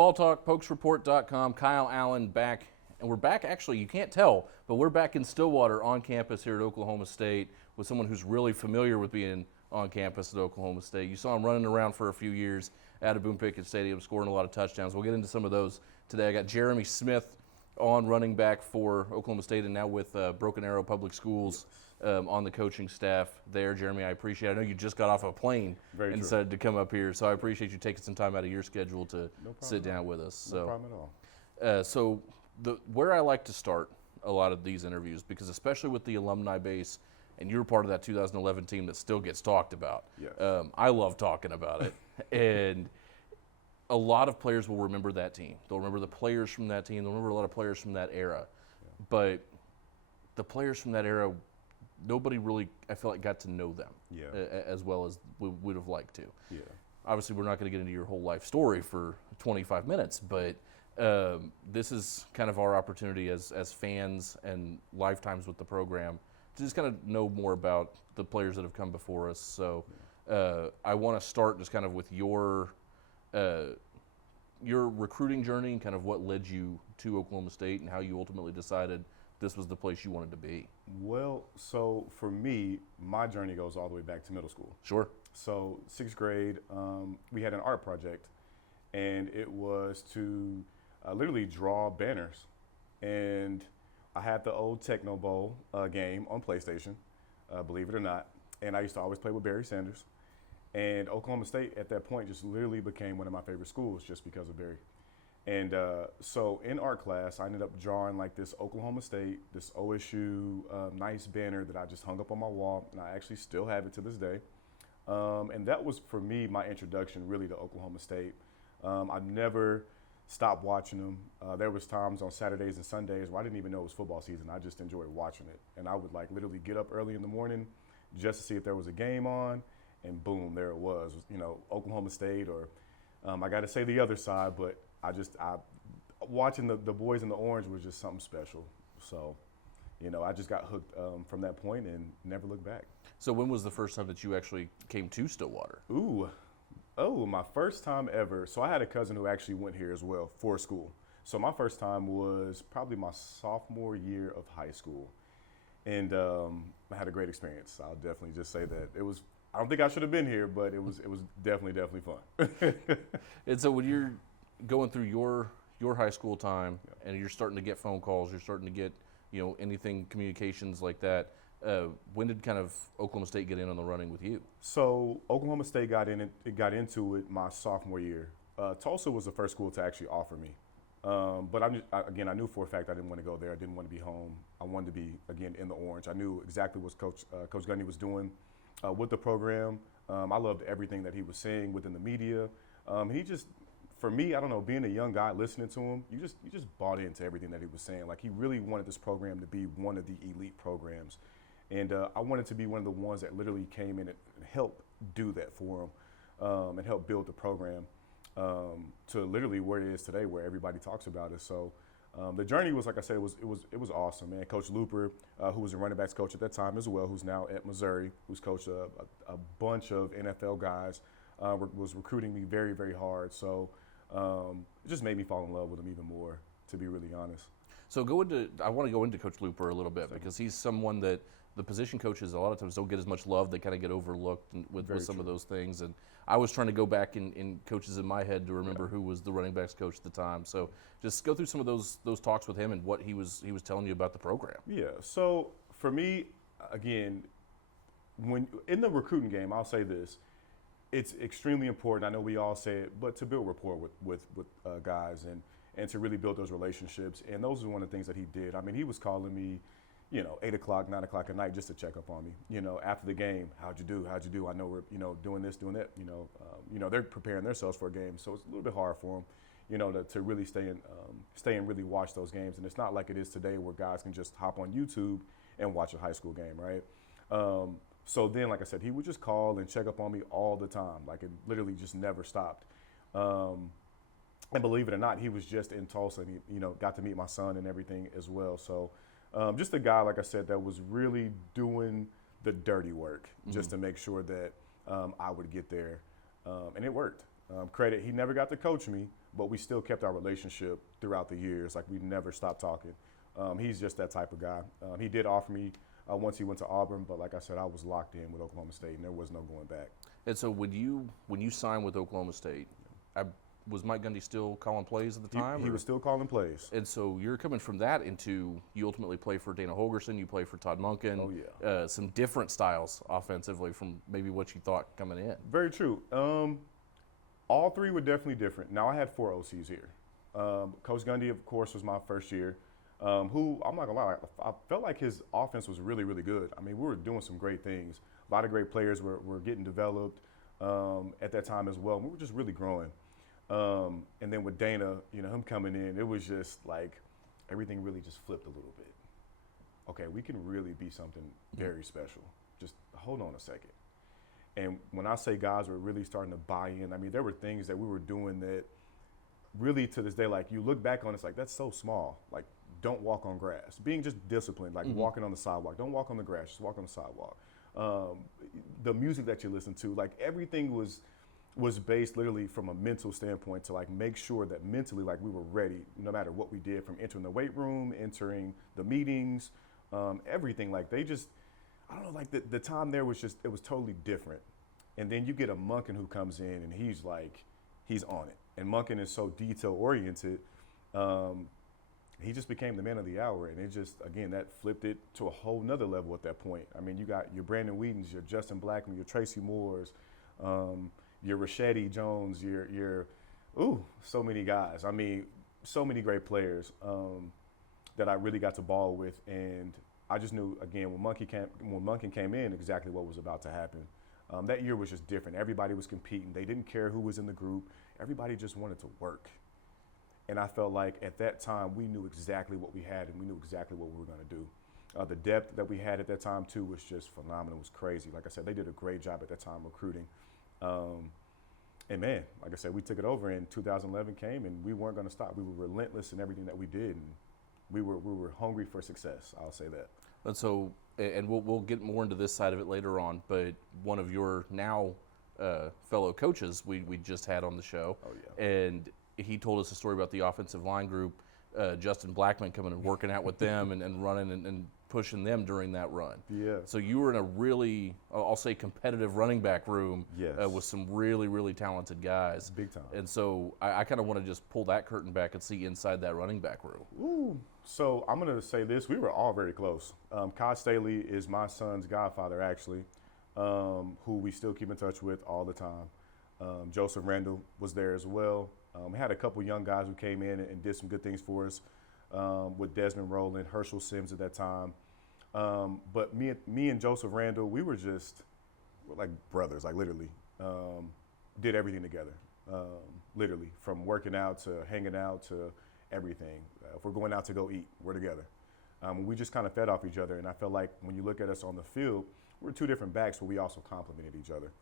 Ball Talk, PokesReport.com, Kyle Allen back. And we're back, actually, you can't tell, but we're back in Stillwater on campus here at Oklahoma State with someone who's really familiar with being on campus at Oklahoma State. You saw him running around for a few years at a Boone Pickett Stadium, scoring a lot of touchdowns. We'll get into some of those today. I got Jeremy Smith on running back for Oklahoma State and now with Broken Arrow Public Schools on the coaching staff there. Jeremy, I appreciate it. I know you just got off a plane and decided to come up here, so I appreciate you taking some time out of your schedule to sit down with us. No problem at all. Where I like to start a lot of these interviews, because especially with the alumni base, and you're part of that 2011 team that still gets talked about. Yes. I love talking about it. And a lot of players will remember that team. They'll remember the players from that team. They'll remember a lot of players from that era. Yeah. But the players from that era, nobody really, I feel like, got to know them as well as we would have liked to. Yeah. Obviously, we're not going to get into your whole life story for 25 minutes, but this is kind of our opportunity as fans and lifetimes with the program to just kind of know more about the players that have come before us. So I want to start just kind of with your recruiting journey and kind of what led you to Oklahoma State and how you ultimately decided this was the place you wanted to be. Well, so for me, my journey goes all the way back to middle school. Sure. So 6th grade, we had an art project, and it was to literally draw banners. And I had the old Techno Bowl game on PlayStation, believe it or not. And I used to always play with Barry Sanders. And Oklahoma State at that point just literally became one of my favorite schools just because of Barry. And so in art class, I ended up drawing like this Oklahoma State, this OSU nice banner that I just hung up on my wall. And I actually still have it to this day. And that was, for me, my introduction really to Oklahoma State. I've never stopped watching them. There was times on Saturdays and Sundays where I didn't even know it was football season. I just enjoyed watching it. And I would like literally get up early in the morning just to see if there was a game on, and boom, there it was, Oklahoma State, or I got to say the other side, but watching the boys in the orange was just something special. So, I just got hooked from that point and never looked back. So when was the first time that you actually came to Stillwater? My first time ever. So I had a cousin who actually went here as well for school. So my first time was probably my sophomore year of high school. And I had a great experience. I'll definitely just say that. I don't think I should have been here, but it was definitely fun. And so when you're going through your high school time and you're starting to get phone calls, you're starting to get, anything, communications like that, when did kind of Oklahoma State get in on the running with you? So Oklahoma State got into it my sophomore year. Tulsa was the first school to actually offer me. But I knew for a fact I didn't want to go there. I didn't want to be home. I wanted to be, again, in the orange. I knew exactly what Coach Gundy was doing with the program. I loved everything that he was saying within the media. He just, for me, I don't know, being a young guy listening to him, you just bought into everything that he was saying. Like, he really wanted this program to be one of the elite programs. And I wanted to be one of the ones that literally came in and helped do that for him and help build the program to literally where it is today, where everybody talks about it. So the journey was, like I said, it was awesome, man. Coach Looper, who was a running backs coach at that time as well, who's now at Missouri, who's coached a bunch of NFL guys, was recruiting me very, very hard. So it just made me fall in love with him even more, to be really honest. So I want to go into Coach Looper a little bit, because he's someone that the position coaches a lot of times don't get as much love. They kind of get overlooked with some of those things. And I was trying to go back in coaches in my head to remember who was the running backs coach at the time. So just go through some of those talks with him and what he was telling you about the program. Yeah. So for me, again, when in the recruiting game, I'll say this: it's extremely important. I know we all say it, but to build rapport with guys and to really build those relationships. And those are one of the things that he did. I mean, he was calling me, 8 o'clock, 9 o'clock at night just to check up on me. After the game, how'd you do? I know we're, doing this, doing that. They're preparing themselves for a game, so it's a little bit hard for them, to really stay and really watch those games. And it's not like it is today, where guys can just hop on YouTube and watch a high school game, right? So then, like I said, he would just call and check up on me all the time. Like, it literally just never stopped. And believe it or not, he was just in Tulsa, and he, got to meet my son and everything as well. So just a guy, like I said, that was really doing the dirty work just to make sure that I would get there. And it worked. Credit, he never got to coach me, but we still kept our relationship throughout the years. Like, we never stopped talking. He's just that type of guy. He did offer me once he went to Auburn, but like I said, I was locked in with Oklahoma State, and there was no going back. And so when you signed with Oklahoma State, was Mike Gundy still calling plays at the time? He was still calling plays. And so you're coming from that into, you ultimately play for Dana Holgorsen, you play for Todd Monken. Oh, yeah. Some different styles offensively from maybe what you thought coming in. Very true. All three were definitely different. Now, I had 4 OCs here. Coach Gundy, of course, was my first year, who, I'm not going to lie, I felt like his offense was really, really good. I mean, we were doing some great things. A lot of great players were getting developed at that time as well. We were just really growing. And then with Dana, him coming in, it was just like everything really just flipped a little bit. Okay, we can really be something very special. Just hold on a second. And when I say guys were really starting to buy in, I mean, there were things that we were doing that really to this day, like you look back on, it's like, that's so small. Like, don't walk on grass. Being just disciplined, like walking on the sidewalk. Don't walk on the grass, just walk on the sidewalk. The music that you listen to, like everything was based literally from a mental standpoint to like make sure that mentally like we were ready no matter what we did, from entering the weight room, entering the meetings, everything. Like they just, I don't know, like the time there was just, it was totally different. And then you get a Monken who comes in and he's on it. And Monken is so detail oriented. He just became the man of the hour, and it just, again, that flipped it to a whole nother level at that point. I mean, you got your Brandon Wheatons, your Justin Blackman, your Tracy Moores, your Rashedi Jones, your so many guys. I mean, so many great players that I really got to ball with, and I just knew, again, when Monken came in, exactly what was about to happen. That year was just different. Everybody was competing. They didn't care who was in the group. Everybody just wanted to work. And I felt like at that time, we knew exactly what we had and we knew exactly what we were going to do. The depth that we had at that time, too, was just phenomenal. It was crazy. Like I said, they did a great job at that time recruiting. And, man, like I said, we took it over, and 2011 came, and we weren't going to stop. We were relentless in everything that we did, and we were hungry for success. I'll say that. And so, and we'll get more into this side of it later on, but one of your now fellow coaches we just had on the show. Oh, yeah. And he told us a story about the offensive line group, Justin Blackman coming and working out with them and running and pushing them during that run. Yeah. So you were in a really, I'll say, competitive running back room. Yes. With some really, really talented guys. Big time. And so I kind of want to just pull that curtain back and see inside that running back room. Ooh. So I'm going to say this. We were all very close. Kai Staley is my son's godfather, actually, who we still keep in touch with all the time. Joseph Randle was there as well. We had a couple young guys who came in and did some good things for us with Desmond Rowland, Herschel Sims at that time. But me and Joseph Randle, we're like brothers, like literally. Did everything together, literally, from working out to hanging out to everything. If we're going out to go eat, we're together. We just kind of fed off each other, and I felt like when you look at us on the field, we're two different backs, but we also complemented each other.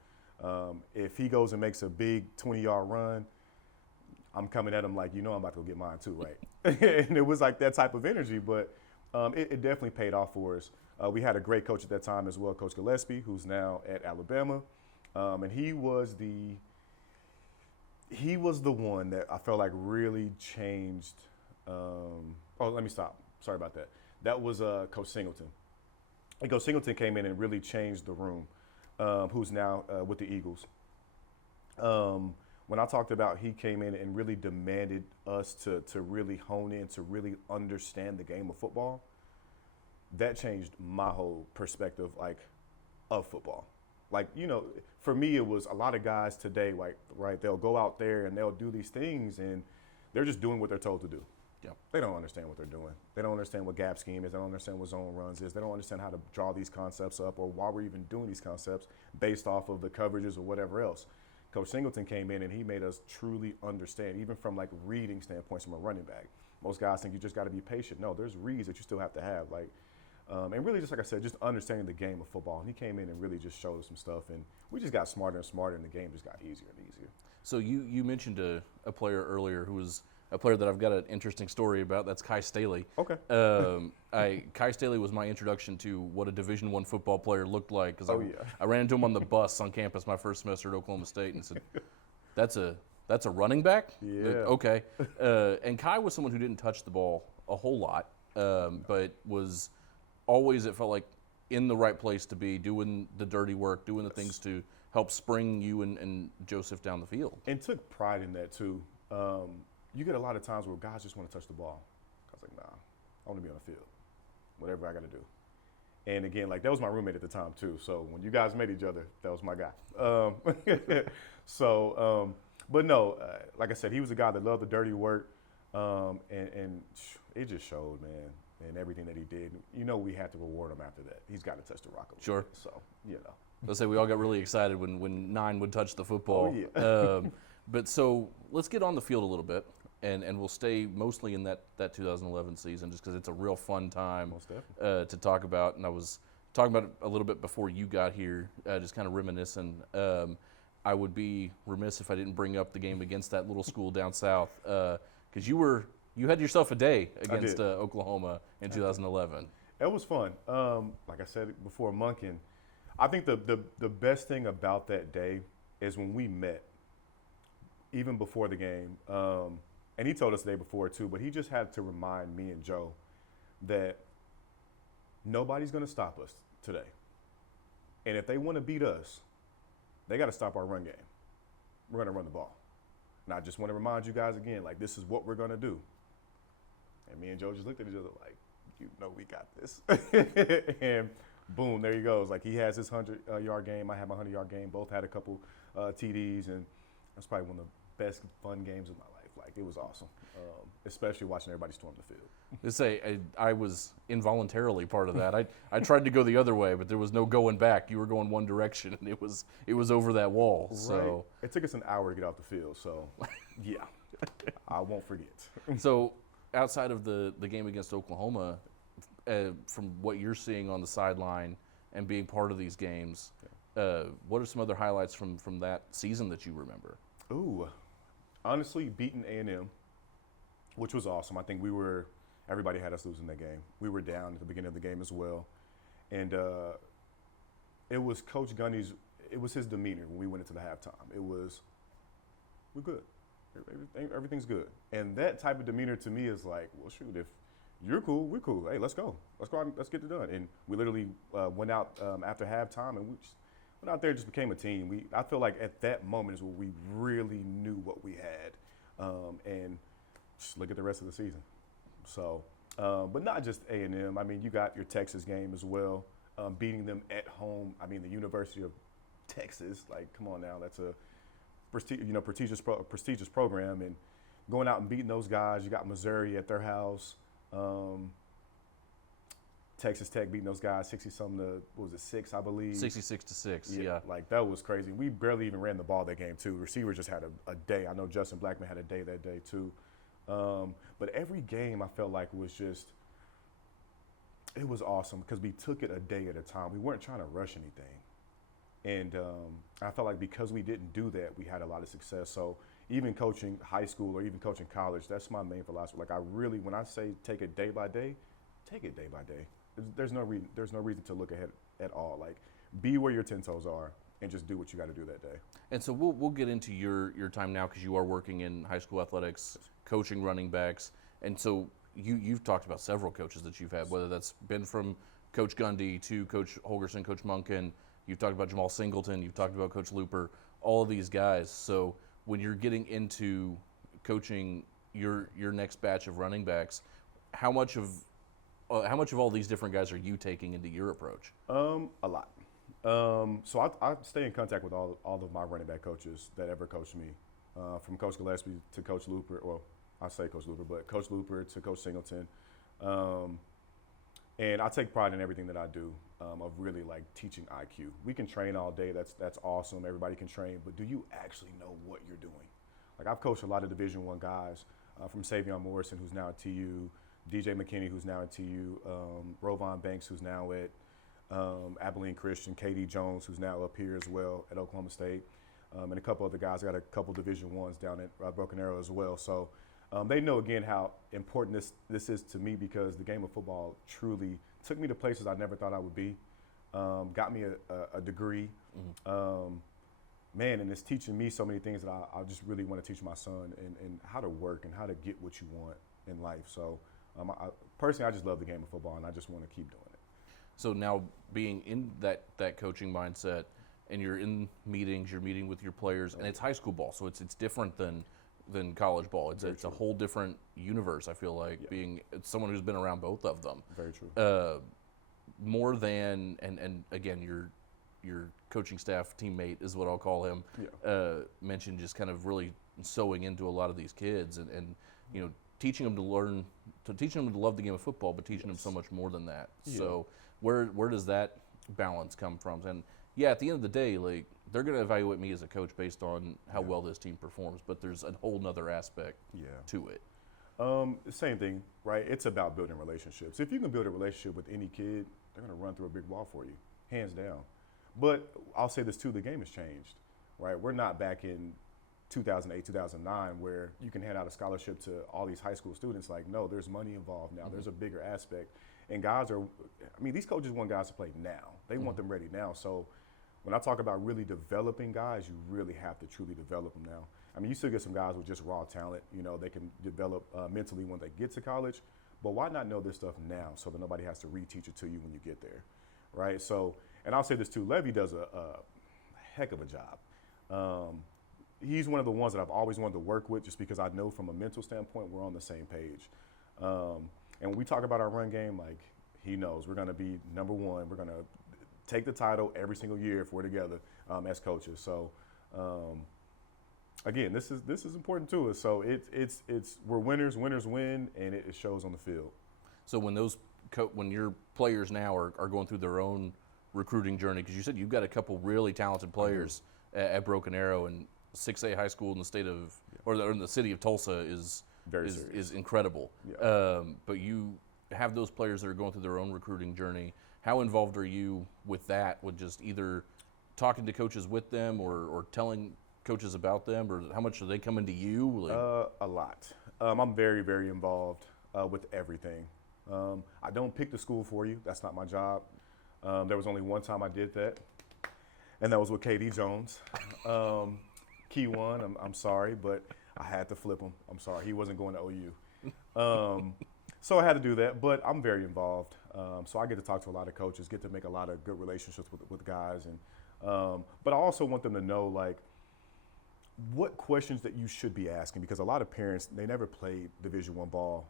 If he goes and makes a big 20-yard run, I'm coming at him like, I'm about to go get mine too, right? And it was like that type of energy, but it definitely paid off for us. We had a great coach at that time as well, Coach Gillespie, who's now at Alabama. And he was the one that I felt like really changed. Let me stop. Sorry about that. That was Coach Singleton. And Coach Singleton came in and really changed the room, who's now with the Eagles. When I talked about he came in and really demanded us to really hone in, to really understand the game of football, that changed my whole perspective, of football. For me, it was a lot of guys today, right, they'll go out there and they'll do these things and they're just doing what they're told to do. Yeah. They don't understand what they're doing. They don't understand what gap scheme is. They don't understand what zone runs is. They don't understand how to draw these concepts up or why we're even doing these concepts based off of the coverages or whatever else. Coach Singleton came in and he made us truly understand, even from reading standpoints from a running back. Most guys think you just got to be patient. No, there's reads that you still have to have. And really, just like I said, just understanding the game of football. And he came in and really just showed us some stuff, and we just got smarter and smarter, and the game just got easier and easier. So you mentioned a player earlier who was a player that I've got an interesting story about. That's Kai Staley. Okay. Kai Staley was my introduction to what a Division I football player looked like, because yeah. I ran into him on the bus on campus my first semester at Oklahoma State and said, that's a running back? Yeah. Okay. And Kai was someone who didn't touch the ball a whole lot, but was always, it felt like, in the right place to be, doing the dirty work, doing the things to help spring you and Joseph down the field. And took pride in that, too. You get a lot of times where guys just want to touch the ball. I was like, nah, I want to be on the field, whatever I got to do. And again, like, that was my roommate at the time, too. So when you guys met each other, that was my guy. But no, like I said, he was a guy that loved the dirty work. And it just showed, man, and everything that he did. You know, we had to reward him after that. He's got to touch the rock a little Sure. bit. So, you know. Let's say we all got really excited when 9 would touch the football. Oh, yeah. But so let's get on the field a little bit, and we'll stay mostly in that 2011 season just because it's a real fun time to talk about. And I was talking about it a little bit before you got here, just kind of reminiscing. I would be remiss if I didn't bring up the game against that little school down south because you had yourself a day against Oklahoma in 2011. It was fun. Like I said before, Monken, I think the best thing about that day is when we met, even before the game, and he told us the day before too, but he just had to remind me and Joe that nobody's going to stop us today. And if they want to beat us, they got to stop our run game. We're going to run the ball. And I just want to remind you guys again, like, this is what we're going to do. And me and Joe just looked at each other like, you know we got this. And boom, there he goes. Like, he has his 100-yard game. I have my 100-yard game. Both had a couple TDs, and that's probably one of the best fun games of my life. Like, it was awesome, especially watching everybody storm the field. To say, I was involuntarily part of that. I tried to go the other way, but there was no going back. You were going one direction, and it was over that wall. Right. So it took us an hour to get off the field. So, yeah, I won't forget. So outside of the game against Oklahoma, from what you're seeing on the sideline and being part of these games, what are some other highlights from that season that you remember? Ooh, honestly, beating A&M, which was awesome. I think everybody had us losing that game. We were down at the beginning of the game as well. And it was Coach Gundy's, it was his demeanor when we went into the halftime. It was, we're good. Everything's good. And that type of demeanor to me is like, well, shoot, if you're cool, we're cool. Hey, let's go. Let's go out and let's get it done. And we literally went out after halftime, and we just went out there and just became a team. I feel like at that moment is where we really knew what we had. And just look at the rest of the season. So, but not just A&M. I mean, you got your Texas game as well, beating them at home. I mean, the University of Texas, like, come on now, that's a prestigious program, and going out and beating those guys. You got Missouri at their house. Texas Tech beating those guys 60-something to, what was it, 6, I believe? 66-6, yeah. Like, that was crazy. We barely even ran the ball that game, too. Receivers just had a day. I know Justin Blackman had a day that day, too. But every game I felt like it was awesome because we took it a day at a time. We weren't trying to rush anything. And I felt like because we didn't do that, we had a lot of success. So even coaching high school or even coaching college, that's my main philosophy. Like, when I say take it day by day, take it day by day. There's no reason to look ahead at all. Like, be where your 10 toes are and just do what you got to do that day. And so we'll get into your time now because you are working in high school athletics, coaching running backs. And so you've talked about several coaches that you've had, whether that's been from Coach Gundy to Coach Holgerson, Coach Monken. You've talked about Jemal Singleton. You've talked about Coach Looper, all of these guys. So when you're getting into coaching your next batch of running backs, how much of all these different guys are you taking into your approach? A lot. So I stay in contact with all of my running back coaches that ever coached me, from Coach Gillespie to Coach Looper. Well, I say Coach Looper, but Coach Looper to Coach Singleton. And I take pride in everything that I do, of really like teaching IQ. We can train all day. That's awesome. Everybody can train, but do you actually know what you're doing? Like, I've coached a lot of Division I guys, from Savion Morrison, who's now at TU, DJ McKinney, who's now at TU, Rovon Banks, who's now at Abilene Christian, KD Jones, who's now up here as well at Oklahoma State, and a couple other guys. I got a couple Division I's down at Broken Arrow as well. So they know, again, how important this is to me, because the game of football truly took me to places I never thought I would be, got me a degree, man, and it's teaching me so many things that I just really want to teach my son and how to work and how to get what you want in life. So personally, I just love the game of football, and I just want to keep doing it. So now being in that coaching mindset, and you're in meetings, you're meeting with your players, and it's high school ball, so it's different than college ball. It's a whole different universe, I feel like, being someone who's been around both of them. Very true. More than, and again, your coaching staff teammate is what I'll call him, mentioned just kind of really sewing into a lot of these kids and you know, teaching them to love the game of football, but teaching them so much more than that. Yeah. So where does that balance come from? And yeah, at the end of the day, like, they're going to evaluate me as a coach based on how well this team performs, but there's a whole nother aspect to it. Same thing, right? It's about building relationships. If you can build a relationship with any kid, they're going to run through a big wall for you, hands down. But I'll say this too, the game has changed, right? We're not back in 2008, 2009, where you can hand out a scholarship to all these high school students. Like, no, there's money involved now. There's a bigger aspect. And these coaches want guys to play now. They want them ready now. So when I talk about really developing guys, you really have to truly develop them now. I mean, you still get some guys with just raw talent. You know, they can develop mentally when they get to college. But why not know this stuff now so that nobody has to reteach it to you when you get there, right? So, and I'll say this too, Levy does a heck of a job. He's one of the ones that I've always wanted to work with just because I know from a mental standpoint we're on the same page. And when we talk about our run game, like, he knows we're going to be number one. We're going to take the title every single year if we're together as coaches. So, again, this is important to us. So it's we're winners. Winners win, and it shows on the field. So when your players now are going through their own recruiting journey, because you said you've got a couple really talented players at Broken Arrow, and 6A high school in the state of or in the city of Tulsa is incredible. Yeah. But you have those players that are going through their own recruiting journey. How involved are you with that? With just either talking to coaches with them or telling coaches about them, or how much are they coming to you? Like, a lot. I'm very, very involved with everything. I don't pick the school for you. That's not my job. There was only one time I did that, and that was with KD Jones. Key one, I'm sorry, but I had to flip him. I'm sorry. He wasn't going to OU. So I had to do that, but I'm very involved. So I get to talk to a lot of coaches, get to make a lot of good relationships with guys. But I also want them to know, like, what questions that you should be asking, because a lot of parents, they never played Division I ball.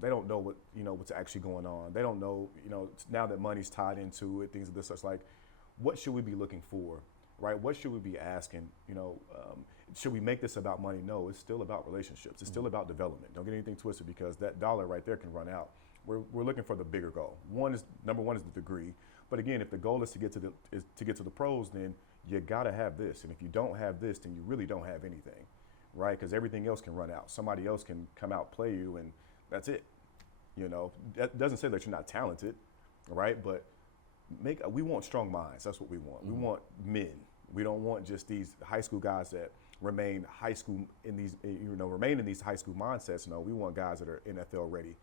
They don't know what's actually going on. They don't know, now that money's tied into it, things of this such, like, what should we be looking for, right? What should we be asking? Should we make this about money? No, it's still about relationships. It's still about development. Don't get anything twisted, because that dollar right there can run out. We're looking for the bigger goal. Number one is the degree. But again, if the goal is to get to the pros, then you got to have this. And if you don't have this, then you really don't have anything, right? Because everything else can run out. Somebody else can come out, play you, and that's it. That doesn't say that you're not talented, right? But we want strong minds. That's what we want. We want men. We don't want just these high school guys that remain high school in these, remain in these high school mindsets. No, we want guys that are NFL ready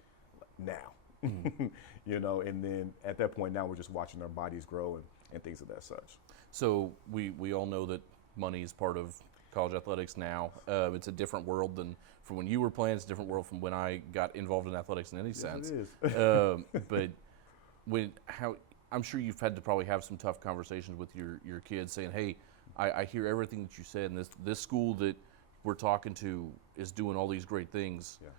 now. And then at that point, now we're just watching their bodies grow and things of that such. So we all know that money is part of college athletics now. It's a different world than from when you were playing. It's a different world from when I got involved in athletics in any sense. It is. But I'm sure you've had to probably have some tough conversations with your kids saying, hey, I hear everything that you said, and this school that we're talking to is doing all these great things. Yeah.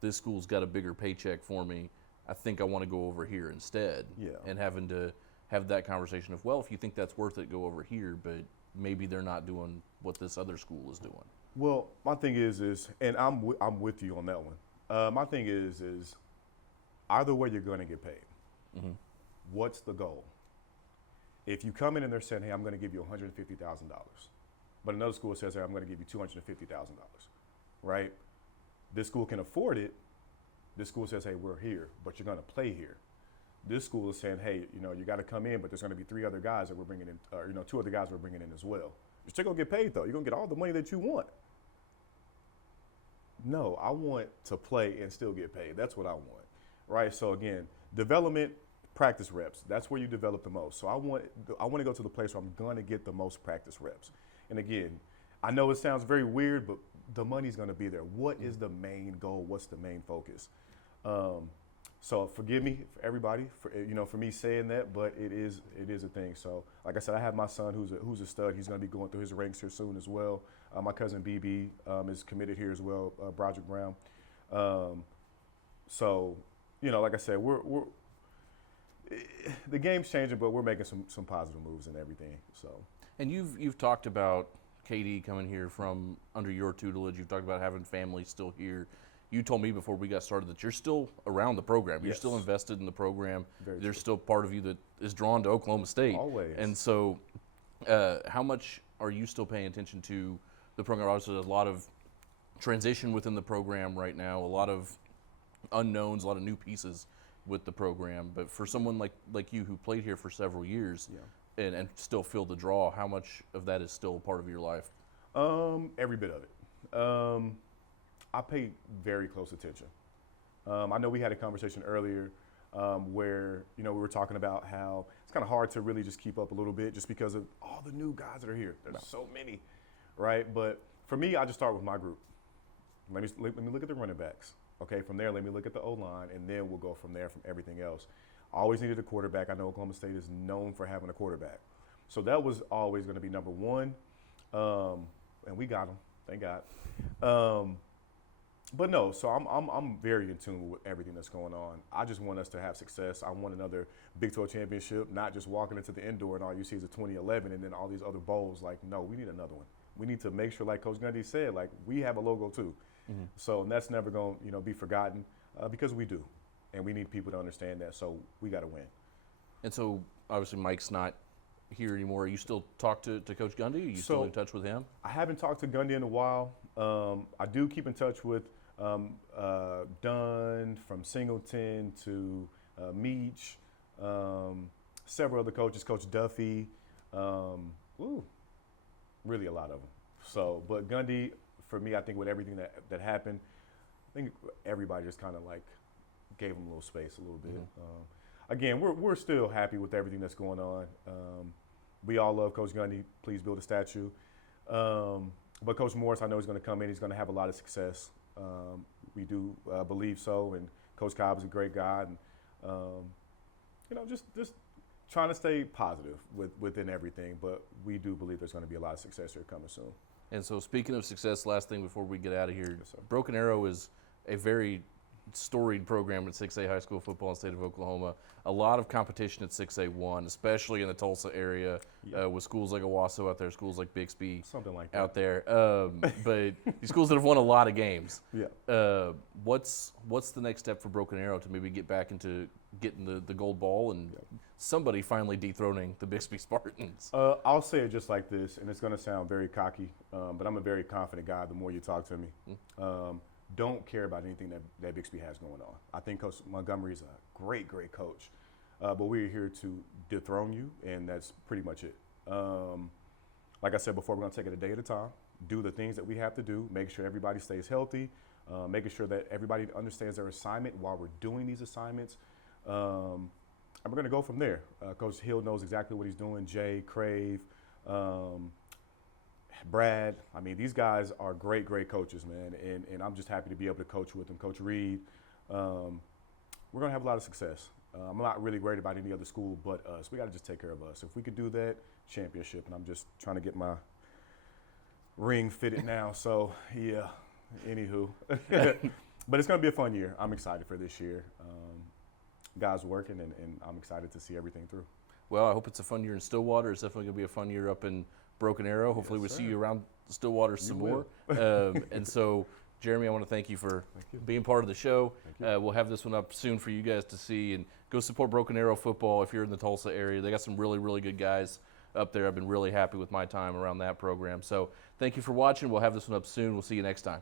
This school's got a bigger paycheck for me. I think I want to go over here instead. Yeah. And having to have that conversation of, well, if you think that's worth it, go over here, but maybe they're not doing what this other school is doing. Well, my thing is and I'm with you on that one. My thing is either way you're going to get paid. Mm-hmm. What's the goal? If you come in and they're saying, hey, I'm going to give you $150,000, but another school says, hey, I'm going to give you $250,000, right? This school can afford it. This school says, hey, we're here, but you're going to play here. This school is saying, hey, you got to come in, but there's going to be 3 other guys that we're bringing in, or 2 other guys we're bringing in as well. You're still going to get paid, though. You're going to get all the money that you want. No, I want to play and still get paid. That's what I want, right? So, again, development, practice reps. That's where you develop the most. So I want to go to the place where I'm going to get the most practice reps. And again, I know it sounds very weird, but the money's going to be there. What is the main goal? What's the main focus? So forgive me, for everybody, for me saying that, but it is a thing. So like I said, I have my son who's a stud. He's going to be going through his ranks here soon as well. My cousin BB is committed here as well, Broderick Brown. So, like I said, the game's changing, but we're making some positive moves and everything. So. And you've talked about KD coming here from under your tutelage. You've talked about having family still here. You told me before we got started that you're still around the program. You're Yes. still invested in the program. Very There's true. still part of you that is drawn to Oklahoma State. Always. And so how much are you still paying attention to the program? Obviously, there's a lot of transition within the program right now, a lot of unknowns, a lot of new pieces with the program. But for someone like you who played here for several years and still feel the draw, how much of that is still a part of your life? Every bit of it. I pay very close attention. I know we had a conversation earlier where we were talking about how it's kind of hard to really just keep up a little bit just because of all the new guys that are here. There's so many, right? But for me, I just start with my group. Let me look at the running backs. Okay, from there, let me look at the O-line, and then we'll go from there from everything else. I always needed a quarterback. I know Oklahoma State is known for having a quarterback. So that was always going to be number one. And we got him, thank God. But no, so I'm very in tune with everything that's going on. I just want us to have success. I want another Big 12 championship, not just walking into the indoor and all you see is a 2011 and then all these other bowls. Like, no, we need another one. We need to make sure, like Coach Gundy said, like we have a logo too. Mm-hmm. So and that's never going to be forgotten because we do. And we need people to understand that. So we got to win. And so obviously Mike's not here anymore. You still talk to Coach Gundy? Are you still in touch with him? I haven't talked to Gundy in a while. I do keep in touch with Dunn, from Singleton to Meach, several other coaches, Coach Duffy, really a lot of them. So, but Gundy, for me, I think with everything that happened, I think everybody just kind of like gave him a little space, a little bit. Mm-hmm. Again, we're still happy with everything that's going on. We all love Coach Gundy. Please build a statue. But Coach Morris, I know he's going to come in. He's going to have a lot of success. We do believe so. And Coach Cobb is a great guy. And, just trying to stay positive within everything. But we do believe there's going to be a lot of success here coming soon. And so speaking of success, last thing before we get out of here, Yes, Broken Arrow is a very storied program at 6A high school football in the state of Oklahoma. A lot of competition at 6A1, especially in the Tulsa area, with schools like Owasso out there, schools like Bixby Something like that. out there. But these schools that have won a lot of games. Yeah. What's the next step for Broken Arrow to maybe get back into getting the gold ball and somebody finally dethroning the Bixby Spartans? I'll say it just like this, and it's going to sound very cocky, but I'm a very confident guy the more you talk to me. Don't care about anything that Bixby has going on. I think Coach Montgomery is a great, great coach, but we're here to dethrone you, and that's pretty much it. Like I said before, we're going to take it a day at a time, do the things that we have to do, make sure everybody stays healthy, making sure that everybody understands their assignment while we're doing these assignments. And we're going to go from there. Coach Hill knows exactly what he's doing. Jay, Crave, Brad. I mean, these guys are great, great coaches, man. And I'm just happy to be able to coach with them. Coach Reed. We're going to have a lot of success. I'm not really worried about any other school but us. We got to just take care of us. If we could do that, championship. And I'm just trying to get my ring fitted now. So, yeah, anywho. But it's going to be a fun year. I'm excited for this year. Guys working, and I'm excited to see everything through. Well, I hope it's a fun year in Stillwater. It's definitely going to be a fun year up in Broken Arrow. Hopefully we see you around Stillwater some more. And so, Jeremy, I want to thank you for being part of the show. We'll have this one up soon for you guys to see. And go support Broken Arrow football if you're in the Tulsa area. They got some really, really good guys up there. I've been really happy with my time around that program. So thank you for watching. We'll have this one up soon. We'll see you next time.